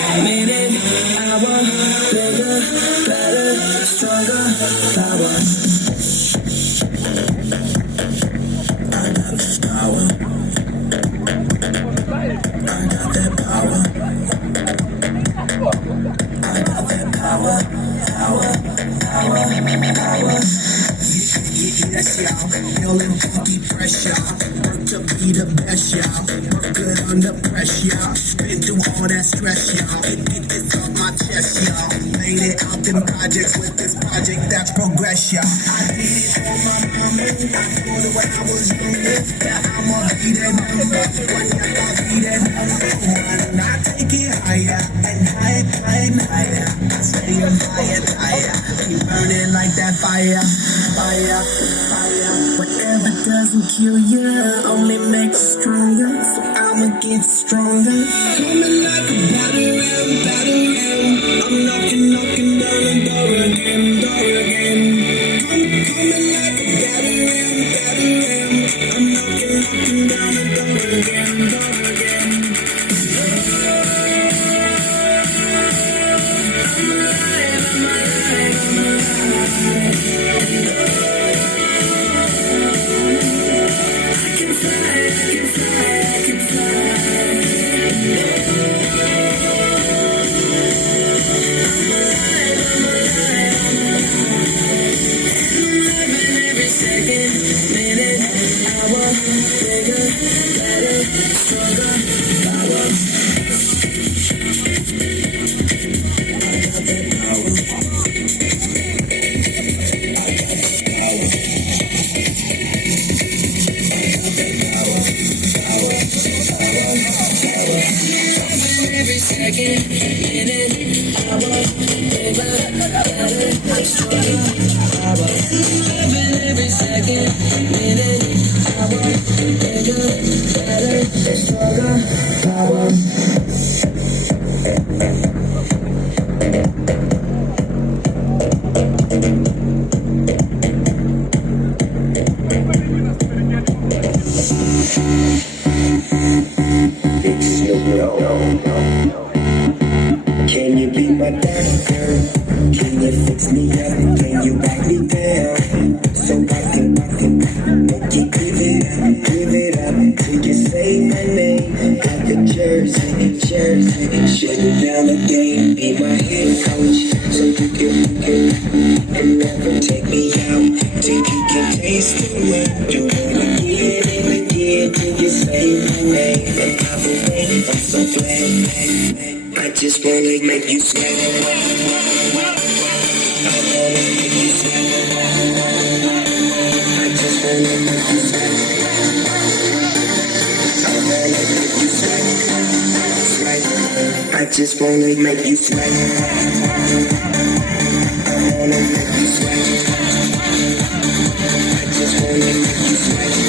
Minute, hour, bigger, better, stronger, power. I got that power. I got that power. I got that power. Power, power, power. Yes, y'all. Feeling funky fresh, y'all. Work to be the best, y'all. Work good under pressure, y'all. Been through all that stress, y'all. Get this off my chest, y'all. Made it out them projects with this project that's progress, y'all. I did it for my mama. I told her when I was younger that I'ma be that number one. I'll be that number one. I take it higher and higher and higher. I stay on fire, higher. Keep burning like that fire, fire, fire. Whatever doesn't kill you only makes you stronger. So I'ma get stronger. Coming like a battering, battering. I'm knocking, knocking down the door again, door again. Coming like a battering, battering. I'm knocking, knocking down the door again, door again. I'm alive, I'm alive, I'm alive. I can fly, I can fly, I can fly. Every second, minute, hour, bigger, better, stronger, power. I got that power. Every second, minute, hour, bigger, better, stronger, power. Every second, minute, hour, bigger, better, stronger, power. Can you be my doctor? Can you fix me up? Can you back me down? So I can make you give it up. Could you say my name like a jersey, jersey? Shutting down the game, be my head coach. So you can and never take me out. Till you can taste the wind. You wanna get it again till you say my name. And I've been waiting, I'm so glad. I just wanna make you sweat. I wanna make you sweat. I just wanna make you sweat. I wanna make you sweat. Sweat. I just wanna make you sweat. I wanna make you sweat. I just wanna make you sweat.